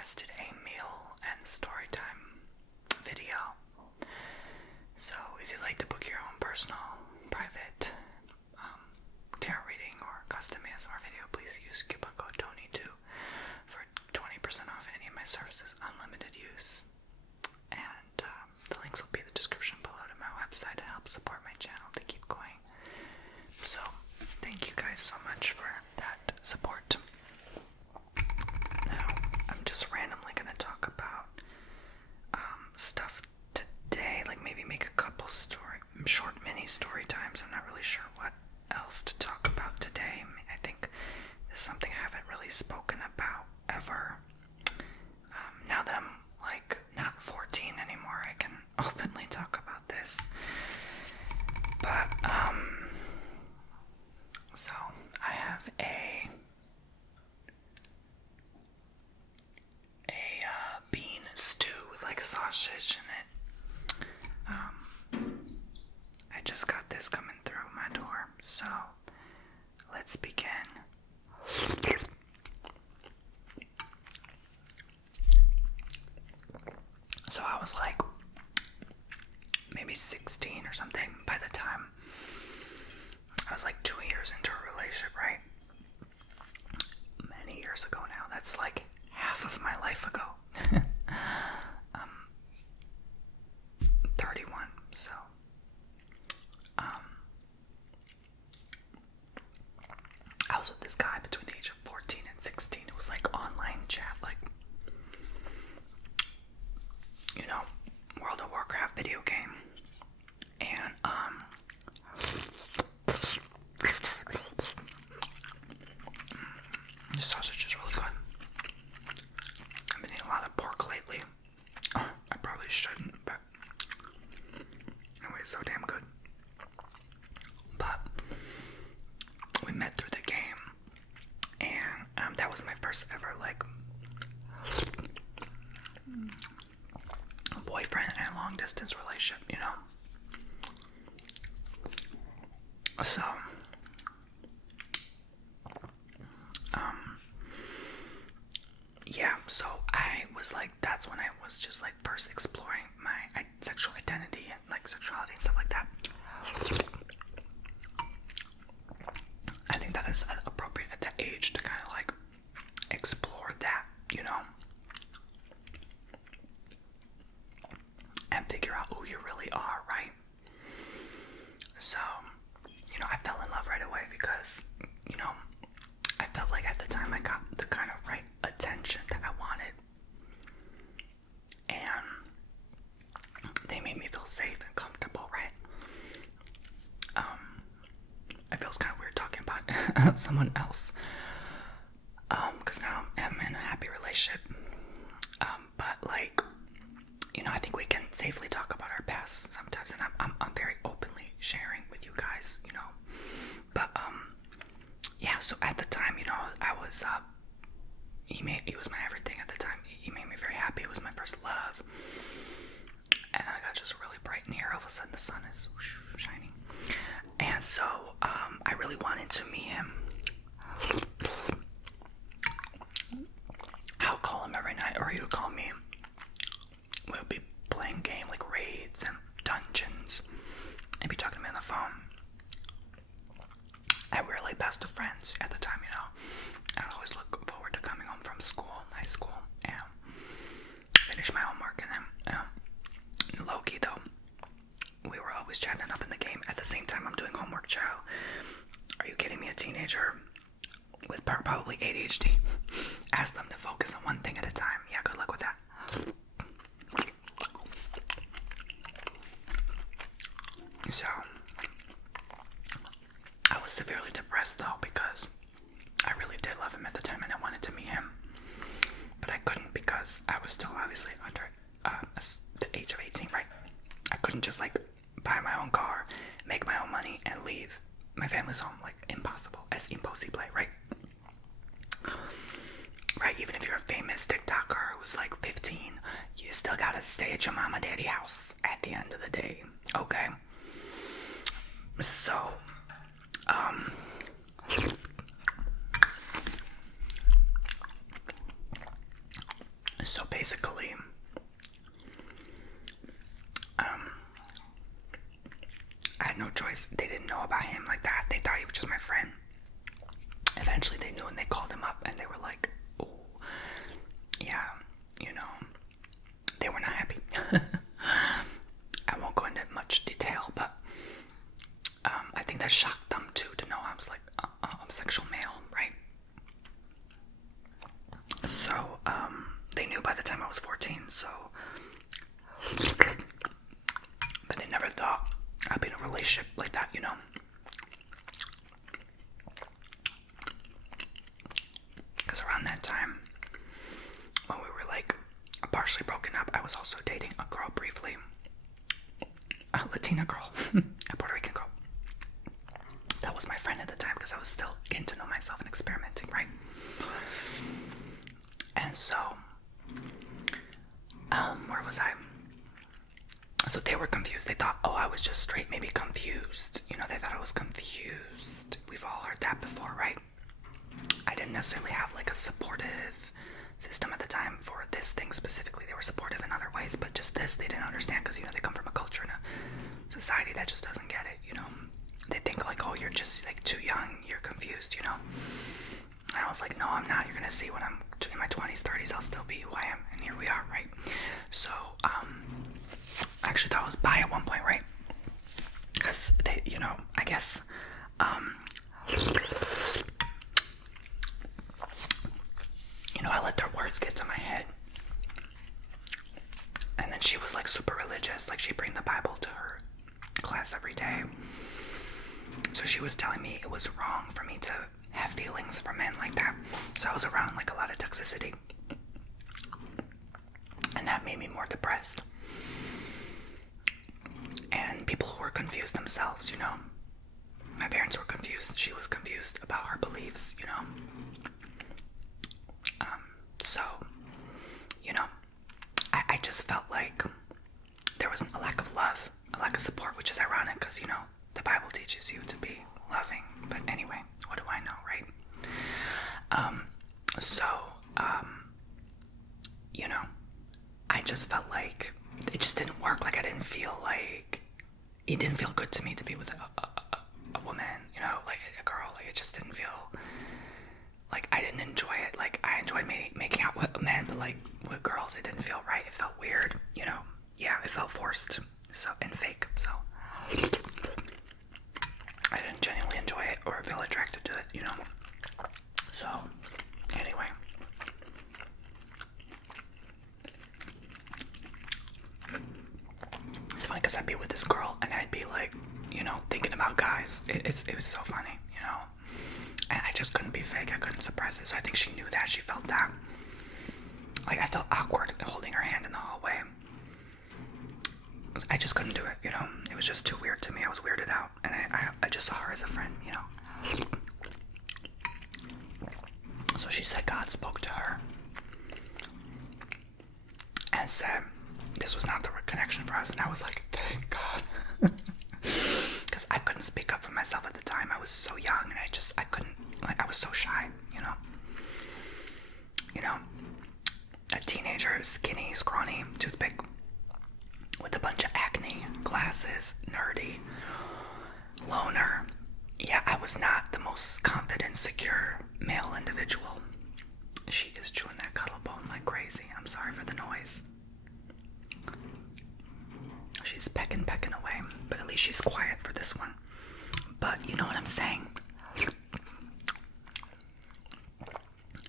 requested a meal and story time video. So if you'd like to book your own personal, private tarot reading or custom ASMR video, please use coupon code TONY2 for 20% off any of my services, unlimited use. And the links will be in the description below to my website to help support my channel to keep going. So thank you guys so much for that support. Now, I'm just randomly going to talk about stuff today, like maybe make a couple short mini story times. I'm not really sure what else to talk about today. I think this is something I haven't really spoken about ever. Now that I'm like not 14 anymore, I can openly talk about this. But so I have a bean stew with like sausage in it. I just got this coming through my door, so let's begin. So I was like maybe 16 or something by the time I was like 2 years into a relationship, right? Many years ago now. That's like half of my life ago. 31, so I was with this guy between the age of 14 and 16. It was like online chat, like, you know, World of Warcraft video game. And the sausage is really good. I've been eating a lot of pork lately. I probably shouldn't, but anyway, it's so damn good. But we met through the game, and that was my first ever like boyfriend and long distance relationship, you know. So yeah, so I was like, that's when I was just like first exploring my sexual identity and like sexuality and stuff like that. I think that is appropriate at that age to kind of like explore that, you know, and figure out who you really are, right? So, you know, I fell in love right away because, you know, I felt like at the time I got the kind of right attention that I wanted, and they made me feel safe and comfortable, right? I feel it's kind of weird talking about someone else, because now I'm in a happy relationship, but like, you know, I think we can safely talk about our past sometimes, and I'm very openly sharing with you guys, you know, but yeah, so at the time, you know, I was, he was my everything at the time. He made me very happy. It was my first love. And I got just really bright in here. All of a sudden, the sun is shining. And so, I really wanted to meet him. I would call him every night, or he would call me. We would be playing game like raids and dungeons. I'd be talking to me on the phone. And we were like best of friends at the time, you know. I'd always look forward to coming home from school, high school, and finish my homework. And then, low-key though, we were always chatting up in the game. At the same time, I'm doing homework, child. Are you kidding me? A teenager with probably ADHD. Ask them to focus on one thing at a time. Yeah, good luck with that. So, I was severely depressed though, because I really did love him at the time and I wanted to meet him, but I couldn't because I was still obviously under the age of 18, right? I couldn't just like buy my own car, make my own money, and leave my family's home. Like, impossible. Es imposible, right? Right, even if you're a famous TikToker who's like 15, you still gotta stay at your mama daddy house at the end of the day, okay? So, So basically, I had no choice. They didn't know about him like that. They thought he was just my friend. Eventually they knew and they called him up and they were like, oh, yeah, they were not happy. I won't go into much detail, but I think that shocked them too, to know I was like a homosexual male, right? So they knew by the time I was 14, so, but they never thought I'd be in a relationship like that, because around that time, when we were like partially broken up, I was also dating a girl briefly, a Latina girl, a Puerto Rican girl. That was my friend at the time because I was still getting to know myself and experimenting, right? And so, where was I? So they were confused. They thought, oh, I was just straight, maybe confused. They thought I was confused. We've all heard that before, right? I didn't necessarily have like a supportive system at the time for this thing specifically. They were supportive in other ways, but just this, they didn't understand because, they come from a culture and a society that just doesn't get it, They think like, oh, you're just like too young, you're confused, And I was like, no, I'm not. You're gonna see when I'm in my 20s, 30s, I'll still be who I am, and here we are, right? So, I actually thought I was bi at one point, right? Because they, I guess, I let their words get to my head. And then she was like super religious, like she'd bring the Bible to her class every day. So she was telling me it was wrong for me to have feelings for men like that. So I was around like a lot of toxicity. And that made me more depressed. And people who were confused themselves, My parents were confused. She was confused about her beliefs, So, I just felt like there was a lack of love, a lack of support, which is ironic because, the Bible teaches you to be loving. But anyway, what do I know, right? I just felt like it just didn't work. Like I didn't feel like it didn't feel good to me to be with a woman, like a girl. Like it just didn't feel like I didn't enjoy it. Like I enjoyed making out with men, but like with girls, it didn't feel right. It felt weird, Yeah, it felt forced, so and fake. So I didn't genuinely enjoy it or feel attracted to it, So anyway. It's funny because I'd be with this girl and I'd be like, thinking about guys. It was so funny, And I just couldn't be fake. I couldn't suppress it. So I think she knew that. She felt that. Like I felt awkward holding her hand in the hallway. I just couldn't do it, It was just too weird to me. I was weirded out. And I just saw her as a friend, So she said God spoke to her and said this was not the connection for us. And I was like, thank God. Because I couldn't speak up for myself at the time. I was so young and I couldn't, like I was so shy, a teenager, skinny, scrawny, toothpick, with a bunch of acne, glasses, nerdy, loner. Yeah, I was not the most confident, secure male individual. She is chewing that cuddle bone like crazy. I'm sorry for the noise. She's pecking away, but at least she's quiet for this one. But you know what I'm saying?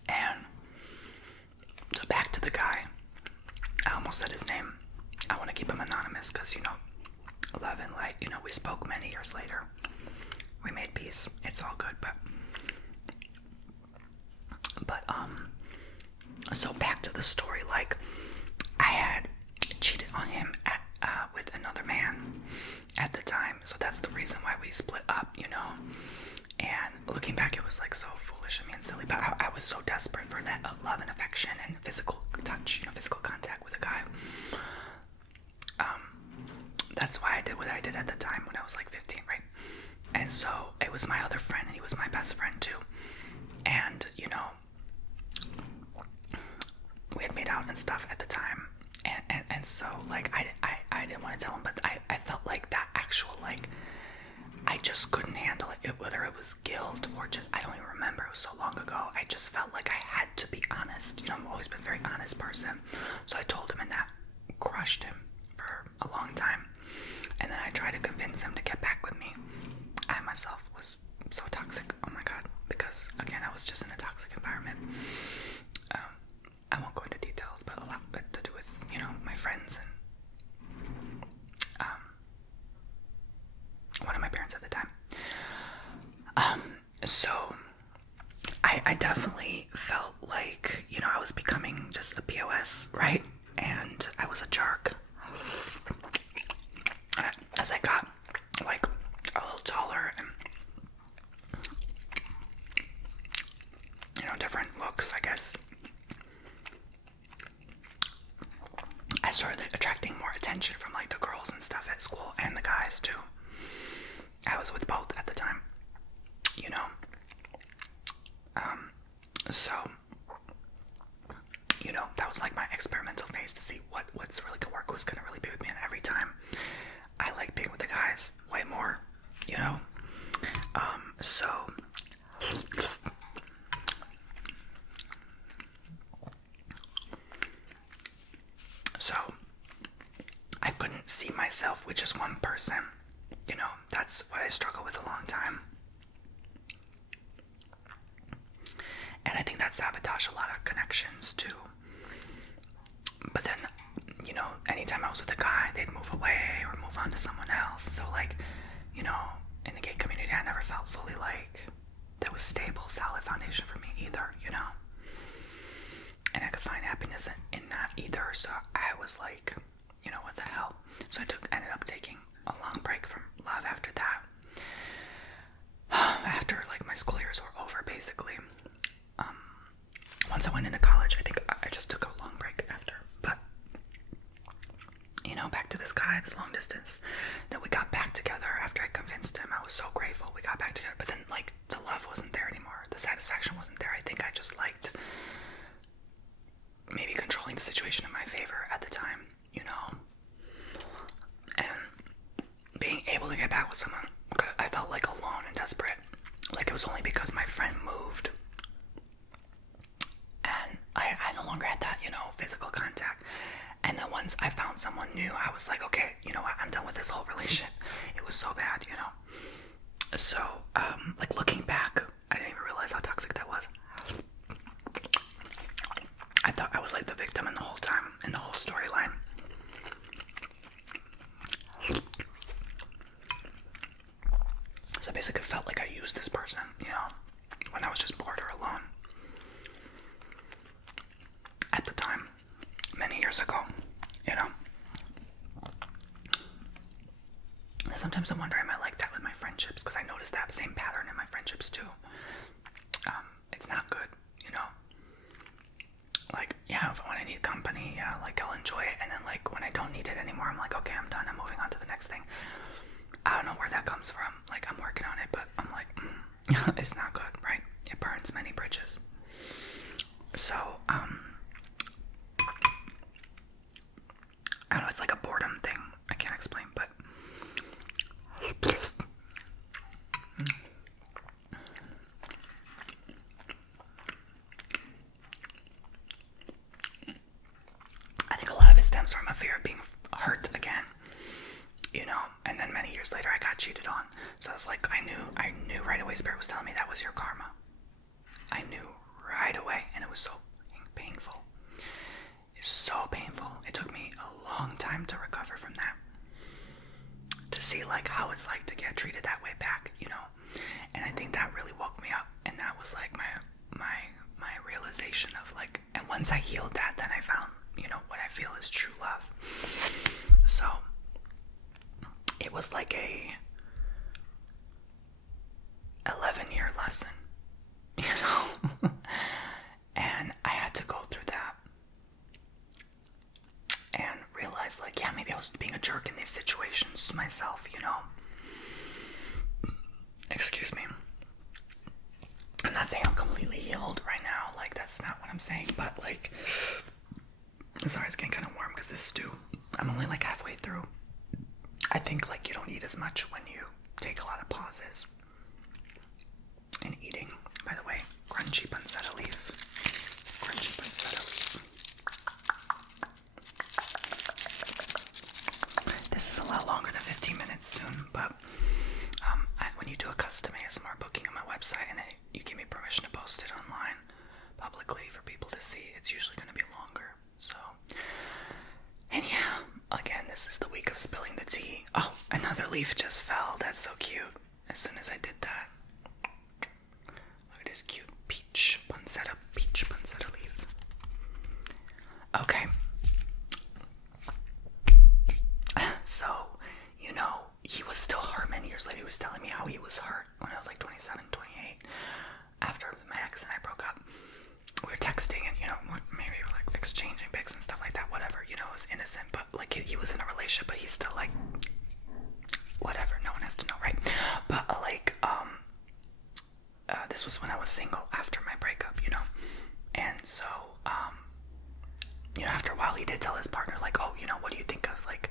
And so back to the guy. I almost said his name. I want to keep him anonymous because, love and light. We spoke many years later. We made peace. It's all good, but so back to the story. Like, I had cheated on him with another man at the time, so that's the reason why we split up, And looking back, it was like so foolish of me and silly, but I was so desperate for that love and affection and physical touch, physical contact with a guy. That's why I did what I did at the time when I was like 15, right? And so it was my other friend, and he was my best friend too. And we had made out and stuff. So, like, I didn't want to tell him, but I felt like that actual, like, I just couldn't handle it, whether it was guilt or just, I don't even remember, it was so long ago. I just felt like I had to be honest. You know, I've always been a very honest person. So I told him, and that crushed him for a long time. And then I tried to convince him to get back with me. I myself was so toxic, oh my god, because, again, I was just in a toxic environment. I won't go into details, but a lot to do with, you know, my friends and one of my parents at the time. So I definitely felt like, you know, I was becoming just a POS, right? And I was a jerk. As I got, like, a little taller and, you know, different looks, I guess, I started attracting more attention from, like, the girls and stuff at school, and the guys too. I was with both at the time, you know. So, you know, that was like my experimental phase to see what's really gonna work, who's gonna really be with me. And every time I like being with the guys way more, you know. So I couldn't see myself with just one person. You know, that's what I struggled with a long time. And I think that sabotaged a lot of connections too. But then, you know, anytime I was with a guy, they'd move away or move on to someone else. So, like, you know, in the gay community, I never felt fully like there was stable, solid foundation for me either, you know. And I could find happiness in that either. So I was like, you know, what the hell? So I ended up taking a long break from love after that. After, like, my school years were over, basically. Once I went into college, I think I just took a long break after. But, you know, back to this guy, this long distance, that we got back together after I convinced him. I was so grateful we got back together. But then, like, the love wasn't there anymore. The satisfaction wasn't there. I think I just liked maybe controlling the situation in my favor at the time, you know. And being able to get back with someone, I felt like alone and desperate. Like it was only because my friend moved. And I no longer had that, you know, physical contact. And then once I found someone new, I was like, okay, you know what, I'm done with this whole relationship. It was so bad, you know. So, like, looking back, I didn't even realize how toxic that was. I thought I was like the victim in the whole time, in the whole storyline. So I basically felt like I used this person, you know, when I was just bored or alone. At the time, many years ago, you know. And sometimes I wonder, am I like that with my friendships? Because I noticed that same pattern in my friendships too. It's not good, you know. Like, yeah, when I need company, yeah, like, I'll enjoy it. And then, like, when I don't need it anymore, I'm like, okay, I'm done. I'm moving on to the next thing. I don't know where that comes from. Like, I'm working on it, but I'm like, it's not good, right? It burns many bridges. So, I don't know, it's like a boredom thing. I can't explain, but I think a lot of it stems from a fear of being hurt again, you know. And then many years later, I got cheated on. So I was like, I knew right away. Spirit was telling me that was your karma. I knew right away, and it was so painful. It's so painful. It took me a long time to recover from that. To see, like, how it's like to get treated that way back, you know. And I think that really woke me up, and that was like my realization of, like, and once I healed that, then I found, you know, what I feel is true love. So it was like a 11-year lesson, you know. And I had to go through that and realize, like, yeah, maybe I was being a jerk in these situations myself, you know. Excuse me. I'm not saying I'm completely healed right now, like, that's not what I'm saying, but, like, sorry, it's getting kind of warm because this stew I'm only like halfway through. I think like you don't eat as much when you take a lot of pauses in eating. By the way, crunchy pancetta leaf. Crunchy pancetta leaf. This is a lot longer than 15 minutes soon, but when you do a custom ASMR booking on my website and you give me permission to post it online publicly for people to see, it's usually going to be longer. So, and yeah, again, this is the week of spilling the tea. Oh, another leaf just fell. That's so cute. As soon as I did that, look at this cute peach pancetta leaf. Okay. So, he was still hurt many years later. He was telling me how he was hurt when I was like 27, 28. After my ex and I broke up, we were texting and, maybe we were like exchanging pics and stuff like that, whatever, it was innocent, but like he was in a relationship, but he's still like, whatever, no one has to know, right? But like, this was when I was single after my breakup, and so, after a while he did tell his partner, like, oh, what do you think of like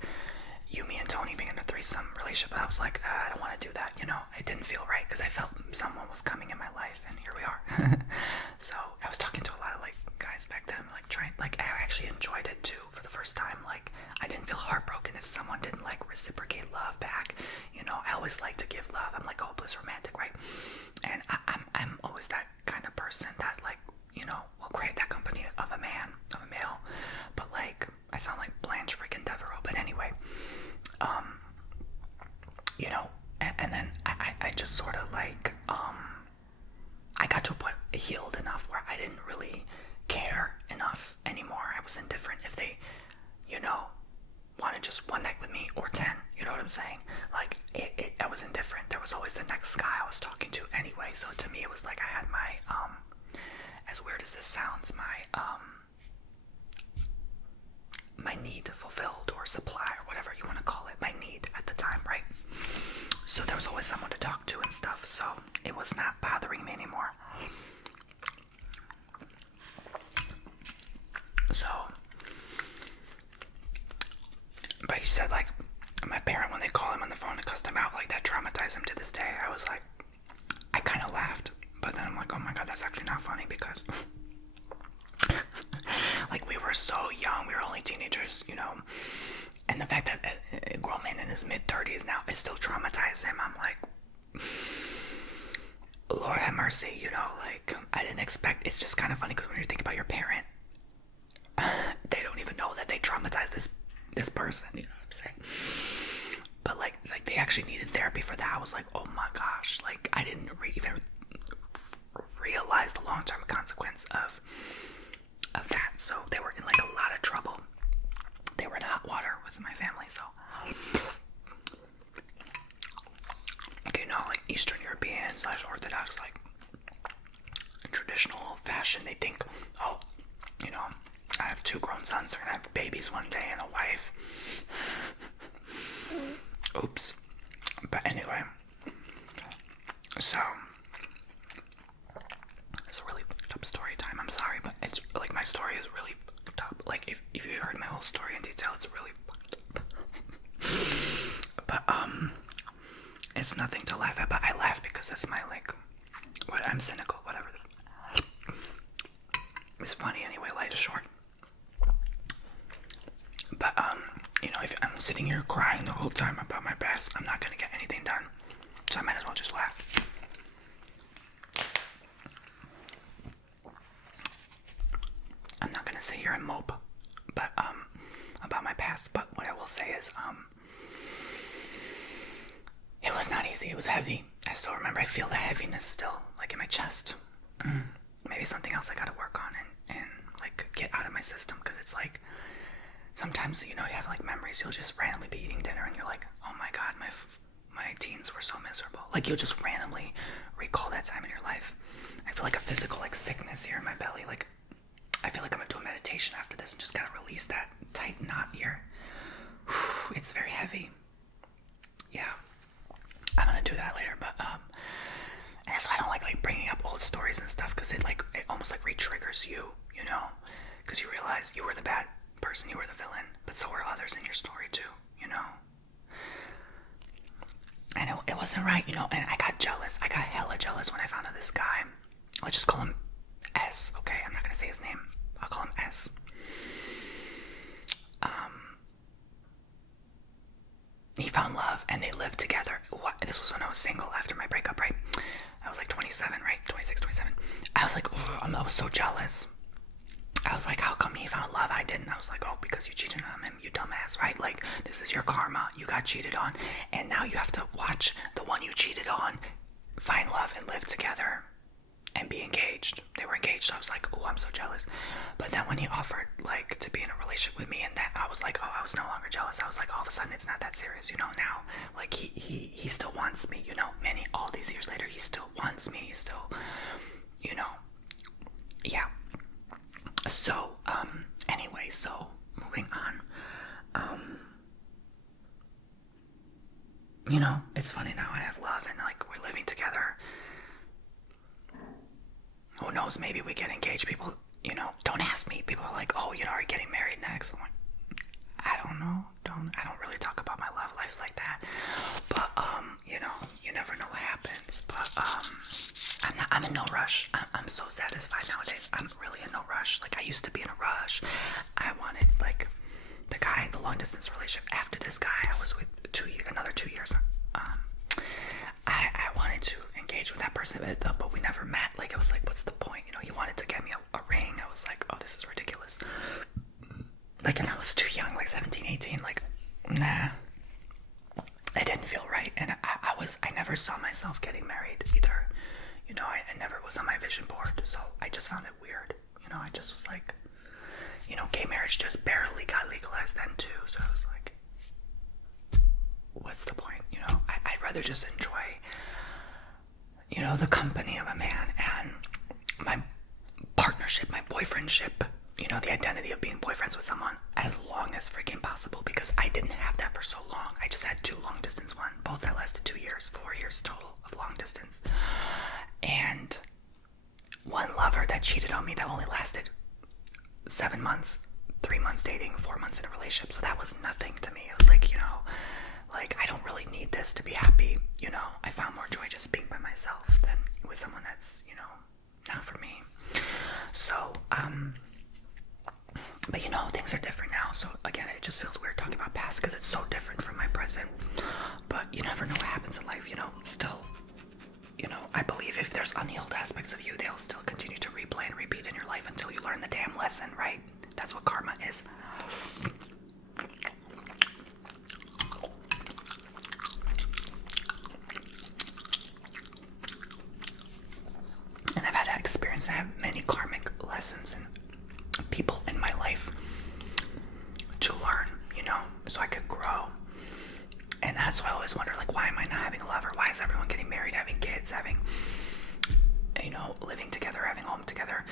you, me, and Tony being in a threesome relationship? I was like, I don't want to do that, it didn't feel right, because I felt someone was coming in my life, and here we are. So I was talking to a lot of like guys back then, like trying, like I actually enjoyed it too for the first time. Like I didn't feel heartbroken if someone didn't like reciprocate love back. I always like to give love. I'm like a hopeless romantic, right? And I'm always that kind of person that like, will create that company of a male. But like I sound like Blanche freaking Devereaux, but anyway, and then I just sort of like, I got to a point healed enough where I didn't really care enough anymore. I was indifferent if they, wanted just one night with me or 10, you know what I'm saying? Like, I was indifferent. There was always the next guy I was talking to anyway, so to me it was like I had my, as weird as this sounds, my need fulfilled, or supply, or whatever you want to call it, my need at the time, right? So there was always someone to talk to and stuff, so it was not bothering me anymore. So, but he said like, my parent, when they call him on the phone to cuss him out, like that traumatized him to this day. I was like, I kind of laughed, but then I'm like, oh my god, that's actually not funny, because like we were so young, we were only teenagers, and the fact that a grown man in his mid-30s now, it still traumatized him. I'm like, Lord have mercy, like I didn't expect. It's just kind of funny, because when you think about your parent, they don't even know that they traumatized this person, you know what I'm saying? But like they actually needed therapy for that. I was like, oh my gosh, like I didn't even realize the long-term consequence of that. So they were in like a lot of trouble. They were in hot water with my family, so like Eastern European / Orthodox, like traditional old-fashioned, they think, oh, I have 2 grown sons, they're gonna have babies one day and a wife. Oops. But anyway, so it's a really fucked up story time. I'm sorry, but it's like my story is really fucked up. Like if you heard my whole story in detail, it's really fucked up. But it's nothing to laugh at. But I laugh because that's my like, what, I'm cynical, whatever. It's funny anyway. Life is short. But if I'm sitting here crying the whole time about my past, I'm not gonna get anything done. So I might as well just laugh. I'm not gonna sit here and mope, but about my past. But what I will say is, it was not easy. It was heavy. I still remember. I feel the heaviness still, like in my chest. Maybe something else I gotta work on and like get out of my system, because it's like sometimes you have like memories. You'll just randomly be eating dinner and you're like, oh my god, my teens were so miserable. Like you'll just randomly recall that time in your life. I feel like a physical like sickness here in my belly. Like I feel like I'm gonna do a meditation after this and just gotta release that tight knot here. It's very heavy. Yeah, I'm gonna do that later. But and that's why I don't like bringing up old stories and stuff, because it almost like re-triggers you, because you realize you were the bad person, you were the villain, but so were others in your story too, you know? And it wasn't right, you know, and I got jealous. I got hella jealous when I found out this guy. Let's just call him S, okay? I'm not gonna say his name. I'll call him S. He found love and they lived together. This was when I was single after my breakup, right? I was like 27, right? 26, 27. I was like, I was so jealous. I was like, how come he found love? I didn't. I was like, oh, because you cheated on him, you dumbass, right? Like, this is your karma. You got cheated on. And now you have to watch the one you cheated on find love and live together and be engaged. They were engaged. I was like, oh, I'm so jealous. But then when he offered, like, to be in a relationship with me, and that, I was like, oh, I was no longer jealous. I was like, all of a sudden, it's not that serious, you know, now. Like, he still wants me, you know, all these years later, he still wants me. He still, you know, yeah. So, anyway, so, moving on. You know, it's funny now, I have love, and, like, we're living together. Who knows, maybe we get engaged. People, you know, don't ask me. People are like, oh, you know, are you getting married next? I'm like, I don't know. I don't really talk about my love life like that. But, you know, you never know what happens. But, I'm in no rush. I'm so satisfied nowadays. I'm really in no rush. Like, I used to be in a rush. I wanted, like, the long distance relationship. After this guy, I was with another 2 years. I wanted to engage with that person, but we never met. Like, it was like, what's the point? You know, he wanted to get me a ring. I was like, oh, this is ridiculous. Like, and I was too young, like 17, 18. Like, nah. It didn't feel right. And I never saw myself getting married either. You know, I never was on my vision board. So I just found it weird. You know, I just was like, you know, gay marriage just barely got legalized then too. So I was like, what's the point? You know, I'd rather just enjoy, you know, the company of a man and my partnership, my boyfriendship, you know, the identity of being boyfriends with someone as long as freaking possible, because I didn't have that for so long. I just had 2 long distance ones, both that lasted 2 years, 4 years total of long distance. And one lover that cheated on me that only lasted 7 months, 3 months dating, 4 months in a relationship. So that was nothing to me. It was like, you know, like, I don't really need this to be happy. You know, I found more joy just being by myself than with someone that's, you know, not for me. So, but you know, things are different now. So again, it just feels weird talking about past because it's so different from my present. But you never know what happens in life, you know. Still, you know, I believe if there's unhealed aspects of you, they'll still continue to replay and repeat in your life until you learn the damn lesson, right? That's what karma is. And I've had that experience. I have many karmic lessons and people in my life to learn, you know, so I could grow. And that's why I always wonder, like, why am I not having a lover? Why is everyone getting married, having kids, having, you know, living together, having home together?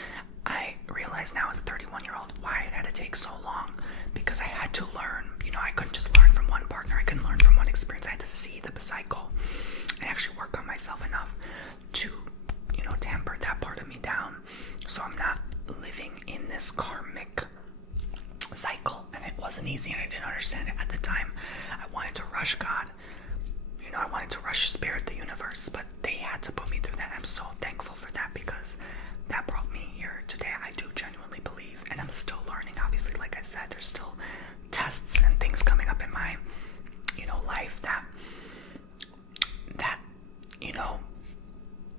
I realize now as a 31-year-old why it had to take so long, because I had to learn. You know, I couldn't just learn from one partner. I couldn't learn from one experience. I had to see the cycle and actually work on myself enough to, you know, tamper that part of me down so I'm not living in this karmic cycle. And it wasn't easy, and I didn't understand it at the time. I wanted to rush God. You know, I wanted to rush Spirit, the universe, but they had to put me through that. I'm so thankful for that, because that brought me here today. I do genuinely believe, and I'm still learning. Obviously, like I said, there's still tests and things coming up in my, you know, life that, you know,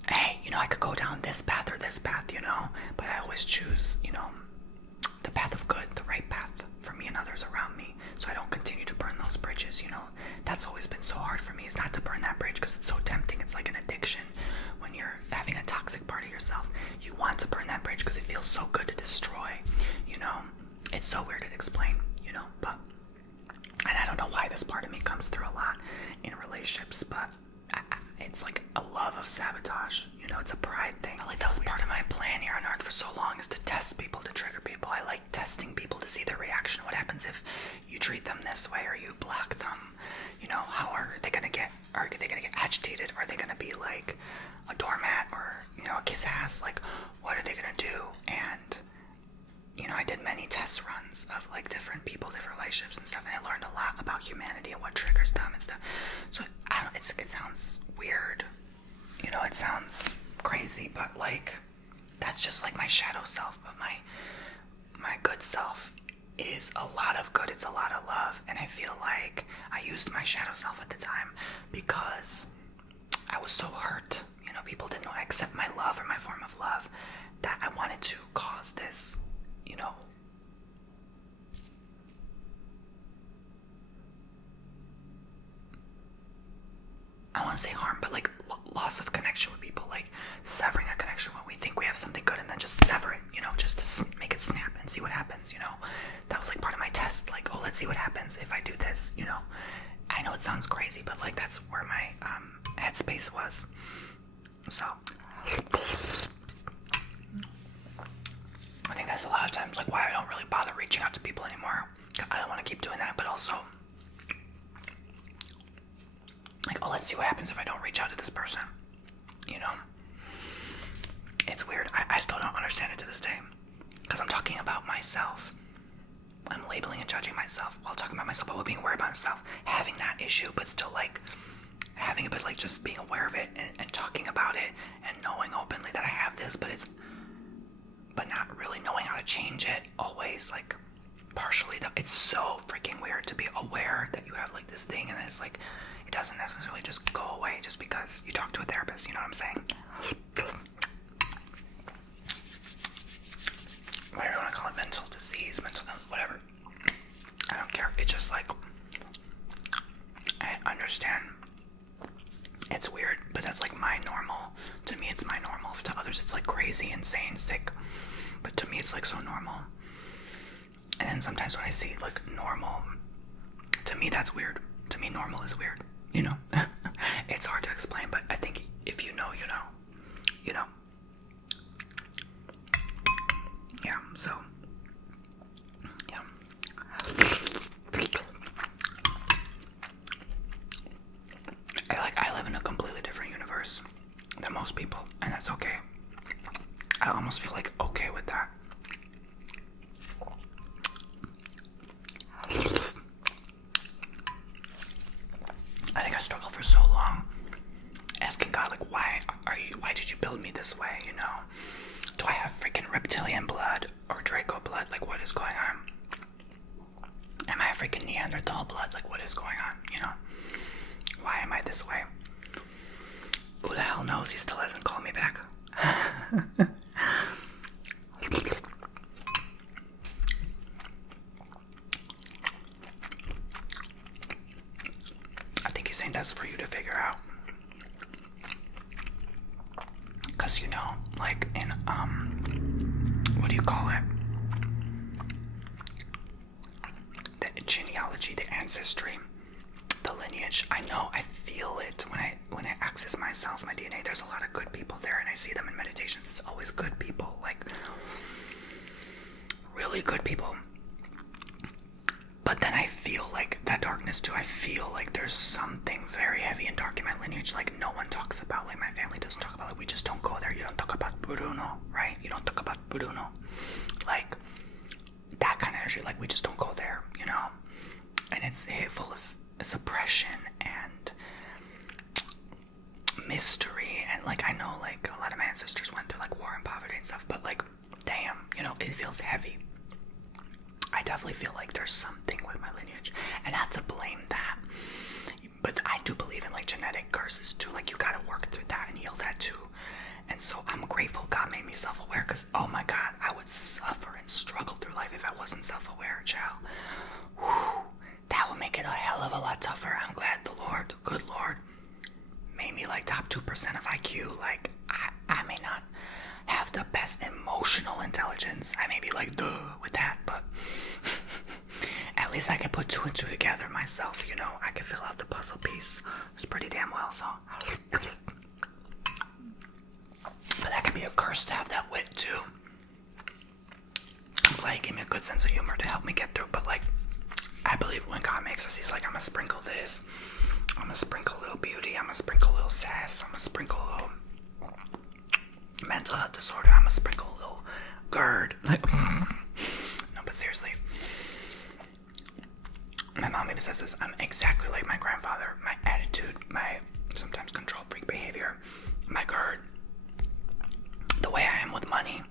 hey, you know, I could go down this path or this path, you know, but I always choose, you know, the path of good, the right path for me and others around me, so I don't continue to burn those bridges, you know. That's always been so hard for me, is not to burn that bridge, because it's so tempting. It's like an addiction. When you're having a toxic part of yourself, you want to burn that bridge because it feels so good to destroy, you know. It's so weird to explain, you know, but, and I don't know why this part of me comes through a lot in relationships, but it's like a love of sabotage, you know. It's a pride thing. Like, that was part of my plan here on earth for so long, is to test people, to trigger people. I like testing people to see their reaction. What happens if you treat them this way or you block them? You know, how are they gonna get? Are they gonna get agitated? Are they gonna be like a doormat, or, you know, a kiss ass? Like, what are they gonna do? And, I did many test runs of like different people, different relationships and stuff, and I learned a lot about humanity and what triggers them and stuff. So it sounds weird, it sounds crazy, but like that's just like my shadow self. But my good self is a lot of good. It's a lot of love, and I feel like I used my shadow self at the time because I was so hurt. People didn't accept my love or my form of love, that I wanted to cause this, I want to say harm, but like loss of connection with people, like severing a connection when we think we have something good and then just sever it, just to make it snap and see what happens, That was like part of my test, like, oh, let's see what happens if I do this, I know it sounds crazy, but like that's where my headspace was. So I think that's a lot of times like why I don't really bother reaching out to people anymore. I don't want to keep doing that, but also like, oh, let's see what happens if I don't reach out to this person. It's weird. I still don't understand it to this day, because I'm talking about myself. I'm labeling and judging myself while talking about myself, while being aware about myself, having that issue, but still like having it, but like just being aware of it and talking about it and knowing openly that I have this, but not really knowing how to change it always, like partially. It's so freaking weird to be aware that you have like this thing, and then it's like it doesn't necessarily just go away just because you talk to a therapist, you know what I'm saying? Whatever you want to call it, mental disease, mental health, whatever. I don't care. It's just like, I understand. It's weird, but that's like my normal. To me, it's my normal. To others, it's like crazy, insane, sick. But to me, it's like so normal. And then sometimes when I see like normal, to me, that's weird. To me, normal is weird. It's hard to explain, but I think if you know, you know. Yeah, so, yeah. I live in a completely different universe than most people, and that's okay. I almost feel like okay with that. I think I struggled for so long asking God, like, why did you build me this way, Do I have freaking reptilian blood or Draco blood? Like, what is going on? Am I a freaking Neanderthal blood? Like, what is going on, Why am I this way? Who the hell knows? He still hasn't called me back. I think he's saying that's for you to figure out. Because, like in, what do you call it? The genealogy, the ancestry, the lineage. I know, I feel it when I access my cells, my DNA. There's a lot of good people there, and I see them in meditations. It's always good people, like really good people. But then I feel like that darkness too. I feel like there's something very heavy and dark in my lineage, like no one talks about, like my family doesn't talk about, like we just don't go there. You don't talk about Bruno, right? You don't talk about Bruno. Like that kind of energy, like we just don't go there, And it's full of suppression and mystery, and like I know like a lot of my ancestors went through like war and poverty and stuff, but like damn, it feels heavy. I definitely feel like there's something with my lineage, and not to blame that, but I do believe in like genetic curses too. Like you gotta work through that and heal that too. And so I'm grateful God made me self-aware, because oh my God, I would suffer and struggle through life if I wasn't self-aware, child. Whew, that would make it a hell of a lot tougher. I'm glad the Lord, the good Lord, made me like top 2% of IQ. Like I may not have the best emotional intelligence. I may be like duh with that, but at least I can put 2 and 2 together myself, I can fill out the puzzle piece. It's pretty damn well, so. But that could be a curse to have that wit too. I'm glad he gave me a good sense of humor to help me get through, but like, I believe when God makes us, he's like, I'm gonna sprinkle this, I'm gonna sprinkle a little beauty, I'm gonna sprinkle a little sass, I'm gonna sprinkle a little mental health disorder, I'm gonna sprinkle a little GERD, like, My mom even says this, I'm exactly like my grandfather. My attitude, my sometimes control freak behavior, my GERD, the way I am with money,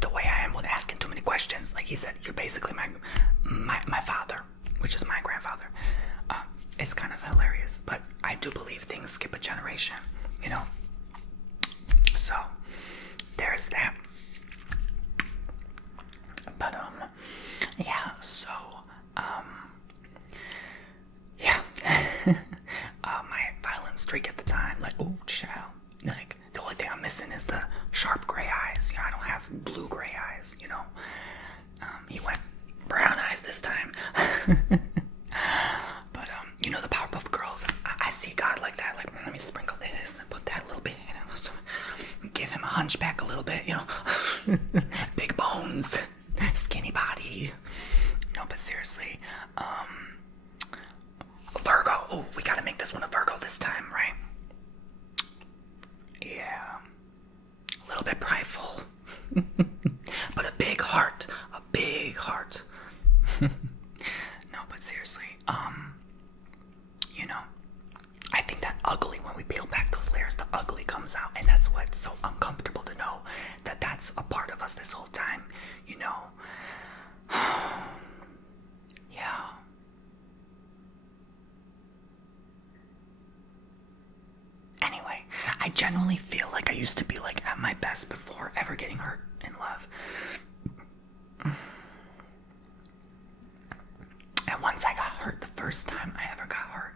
the way I am with asking too many questions. Like he said, you're basically my father, which is my grandfather. It's kind of hilarious, but I do believe things skip a generation, you know? So, there's that. But, yeah, so, yeah. My violent streak at the time, like, oh, child. Like, the only thing I'm missing is the sharp gray eyes. You know, I don't have blue gray eyes, you know? He went brown eyes this time. But, you know, the Powerpuff Girls, I see God like that. Like, let me sprinkle this and put that a little bit, you know, so give him a hunchback a little bit, you know. Big bones, skinny body. No, but seriously, Virgo. Oh, we gotta make this one a Virgo this time, right? Yeah. A little bit prideful. But a big heart. A big heart. No, but seriously, you know, I think that ugly, when we peel back those layers, the ugly comes out, and that's what's so uncomfortable to know, that that's a part of us this whole time, you know. Yeah. Anyway, I genuinely feel like I used to be like at my best before ever getting hurt in love. And once I got hurt, the first time I ever got hurt,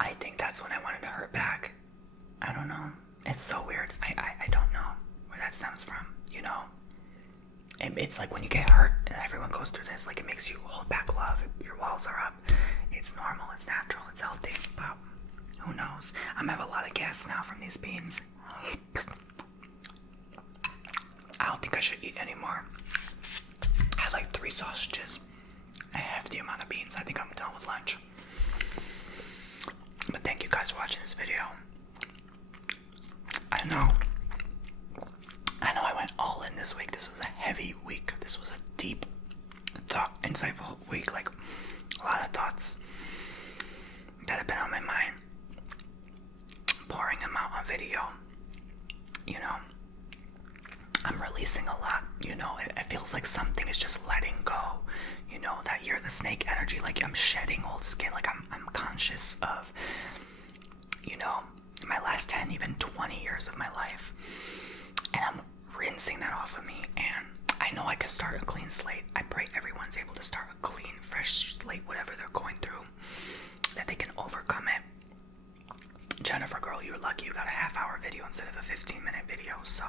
I think that's when I wanted to hurt back. I don't know. It's so weird. I don't know where that stems from, you know? It's like when you get hurt, and everyone goes through this, like it makes you hold back love. Your walls are up. It's normal, it's natural, it's healthy, but who knows? I'm gonna have a lot of gas now from these beans. I don't think I should eat anymore. I had like 3 sausages. A hefty amount of beans. I think I'm done with lunch. But thank you guys for watching this video. I know I went all in this week. This was a heavy week. This was a deep thought, insightful week. Like a lot of thoughts that have been on my mind. Pouring them out on video. You know, I'm releasing a lot. You know, it feels like something is just letting go. You know, that you're the snake energy. Like I'm shedding old skin. Like I'm conscious of, you know, my last 10, even 20 years of my life. And I'm rinsing that off of me. And I know I can start a clean slate. I pray everyone's able to start a clean, fresh slate, whatever they're going through, that they can overcome it. Jennifer, girl, you're lucky you got a half-hour video instead of a 15-minute video. So,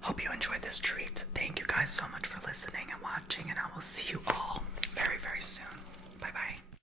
hope you enjoyed this treat. Thank you guys so much for listening and watching, and I will see you all very, very soon. Bye-bye.